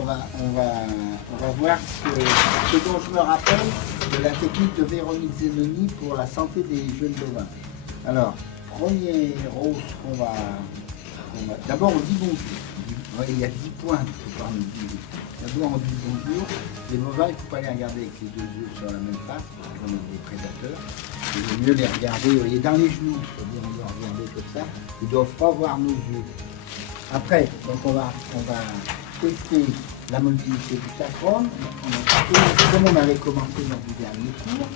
on va voir ce dont je me rappelle de la technique de Véronique Zenoni pour la santé des jeunes bovins. Alors, premier rose qu'on va... D'abord, on dit bonjour. Il y a 10 points pour pouvoir nous dire. D'abord, on dit bonjour. Les bovins, il ne faut pas les regarder avec les deux yeux sur la même face, comme des prédateurs. Il vaut mieux les regarder, vous voyez, dans les genoux. C'est-à-dire, on doit regarder comme ça. Ils ne doivent pas voir nos yeux. Après, donc on va tester la mobilité du sacrum. Comme on avait commencé dans le dernier cours,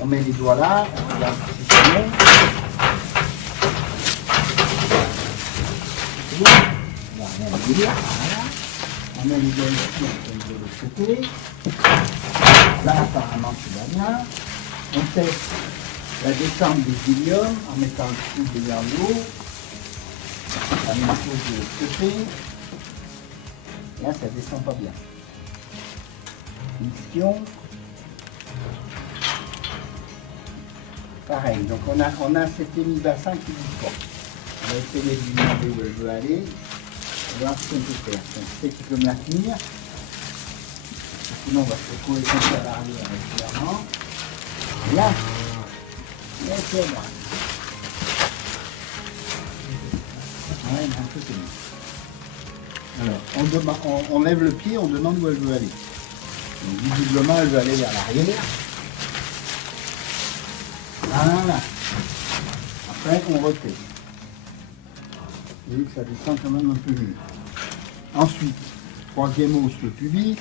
on met les doigts là, on regarde si c'est bon. On va rien dire, voilà. On met les doigts ici, de l'autre côté. Là, apparemment, tout va bien. On teste la descente des iliums en mettant le coude derrière l'eau. La même chose de l'autre côté. Là, ça descend pas bien. Mission. Pareil, donc on a cet hémibassin qui bouge pas. On va essayer de lui demander où elle veut aller. On va voir ce qu'on peut faire. Donc, je sais qu'il peut me la tenir. Sinon, on va se retrouver comme ça à l'arrière régulièrement. Là, laissez-moi. Ouais, un peu c'est mieux. Alors, on lève le pied, on demande où elle veut aller. Donc, visiblement, elle veut aller vers l'arrière. Voilà. Après, on reteste. Vous voyez que ça descend quand même un peu mieux. Ensuite, troisième os, le pubis.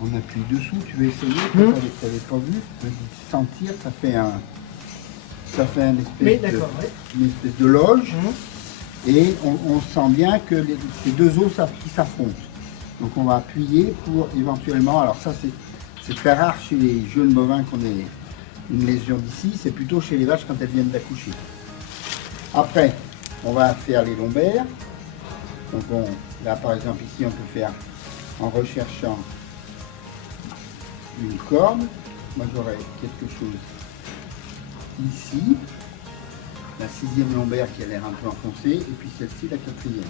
On appuie dessous. Tu veux essayer? Tu n'avais pas vu. Sentir, ça fait une espèce de loge. Et on sent bien que ces deux os qui s'affrontent. Donc on va appuyer pour éventuellement, alors ça c'est très rare chez les jeunes bovins qu'on ait une lésion d'ici, c'est plutôt chez les vaches quand elles viennent d'accoucher. Après, on va faire les lombaires. Donc là par exemple ici on peut faire en recherchant une corde. Moi j'aurais quelque chose ici. La sixième lombaire qui a l'air un peu enfoncée, et puis celle-ci, la quatrième.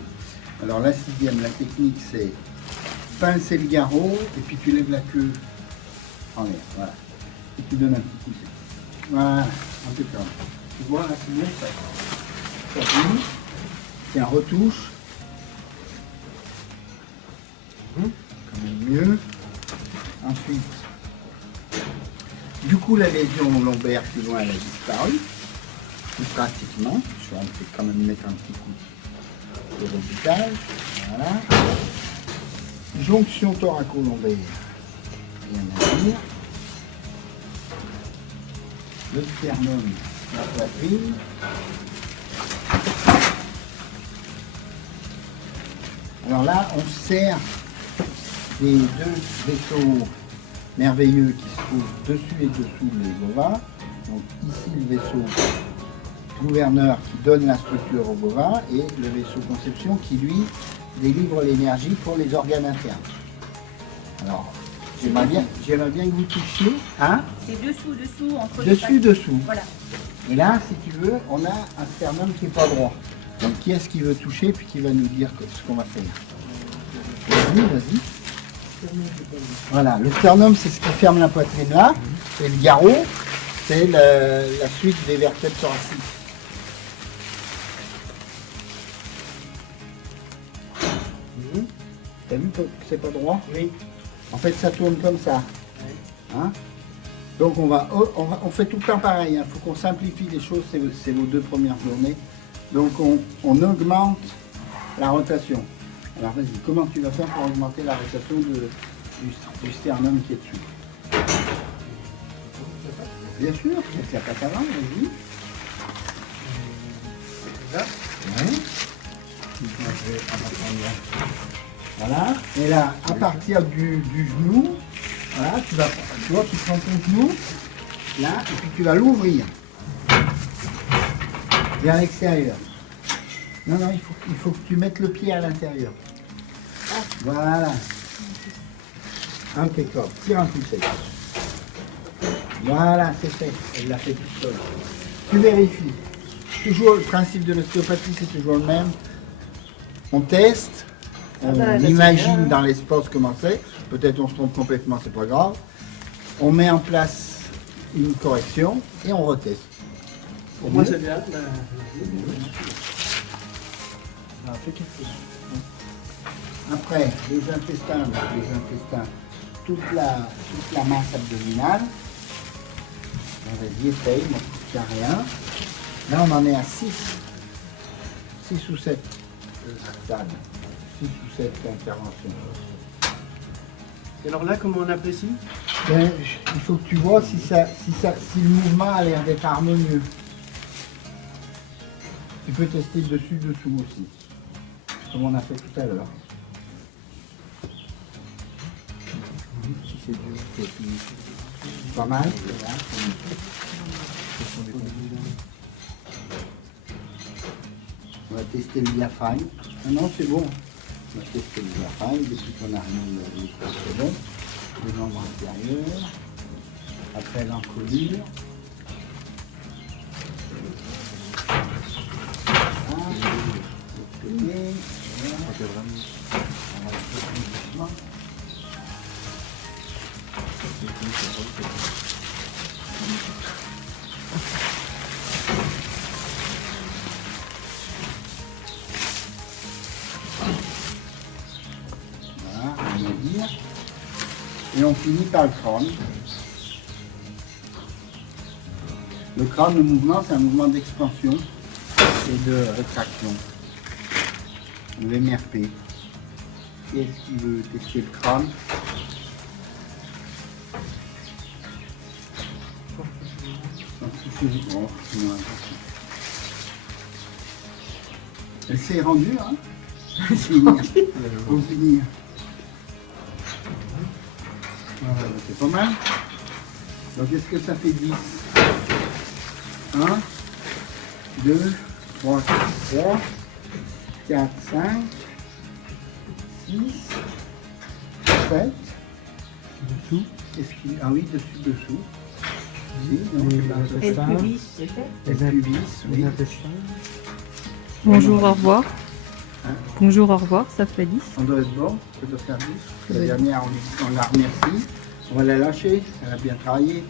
Alors la sixième, la technique, c'est pincer le garrot, et puis tu lèves la queue en l'air, voilà. Et tu donnes un petit coup. Voilà, un peu comme ça. Tu vois, là, c'est mieux, ça finit. Tiens, retouche. Quand même mieux. Ensuite, du coup, la lésion lombaire plus loin, elle a disparu. Pratiquement, je vais quand même mettre un petit coup de rebutage. Voilà. Jonction thoraco-lombaire, rien à dire. Le sternum, la poitrine. Alors là, on sert les deux vaisseaux merveilleux qui se trouvent dessus et dessous les bovins. Donc ici le vaisseau gouverneur qui donne la structure au bovin et le vaisseau conception qui lui délivre l'énergie pour les organes internes. Alors, j'aimerais bien que vous touchiez. Hein? C'est dessous, entre dessous. Voilà. Et là, si tu veux, on a un sternum qui n'est pas droit. Donc qui est-ce qui veut toucher puis qui va nous dire ce qu'on va faire? Vas-y. Voilà, le sternum c'est ce qui ferme la poitrine là, et le garrot c'est la suite des vertèbres thoraciques. T'as vu que c'est pas droit? Oui. En fait, ça tourne comme ça. Hein? Donc on fait tout le temps pareil. Il faut qu'on simplifie les choses. C'est vos 2 premières journées. Donc on augmente la rotation. Alors vas-y, comment tu vas faire pour augmenter la rotation du sternum qui est dessus? Bien sûr, c'est la patte avant, vas-y. Ouais. Voilà, et là, à partir du genou, voilà, tu vois, tu prends ton genou, là, et puis tu vas l'ouvrir vers l'extérieur. Non, il faut que tu mettes le pied à l'intérieur. Voilà. Impeccable. Tire un coup sec. Voilà, c'est fait. Elle l'a fait toute seule. Tu vérifies. Toujours le principe de l'ostéopathie, c'est toujours le même. On teste. on imagine dans l'espace comment c'est. Peut-être on se trompe complètement, c'est pas grave. On met en place une correction et on reteste. Pour moi, c'est bien. Après, les intestins, toute la masse abdominale. On va dire, essaye, moi, il n'y a rien. Là, on en est à 6 ou 7 stades, 6 ou 7 interventions. Et alors là, comment on apprécie? Ben, il faut que tu vois si le mouvement a l'air d'être harmonieux. Tu peux tester dessus, dessous aussi, comme on a fait tout à l'heure. Si c'est dur, c'est pas mal. Voilà. On va tester le diaphragme. Ah non, c'est bon. On va tester le diaphragme depuis qu'on a remis le c'est bon. Les membres intérieurs. Après l'encolure. Voilà, on va dire. Et on finit par le crâne. Le crâne, le mouvement, c'est un mouvement d'expansion et de rétraction. Le MRP. Qui est-ce qui veut tester le crâne? Bon, non. Elle s'est rendue, hein? Pour finir. Voilà, c'est pas mal. Donc est-ce que ça fait 10? 1, 2, 3, 4, 5, 6, 7. Dessous. Ah oui, dessous. Oui, non, Et le pubis, c'est fait. le pubis, oui. Bonjour, au revoir. Hein? Bonjour, au revoir, ça fait 10. On doit être bon, ça doit faire 10. La Oui. dernière, on la remercie. On va la lâcher, elle a bien travaillé.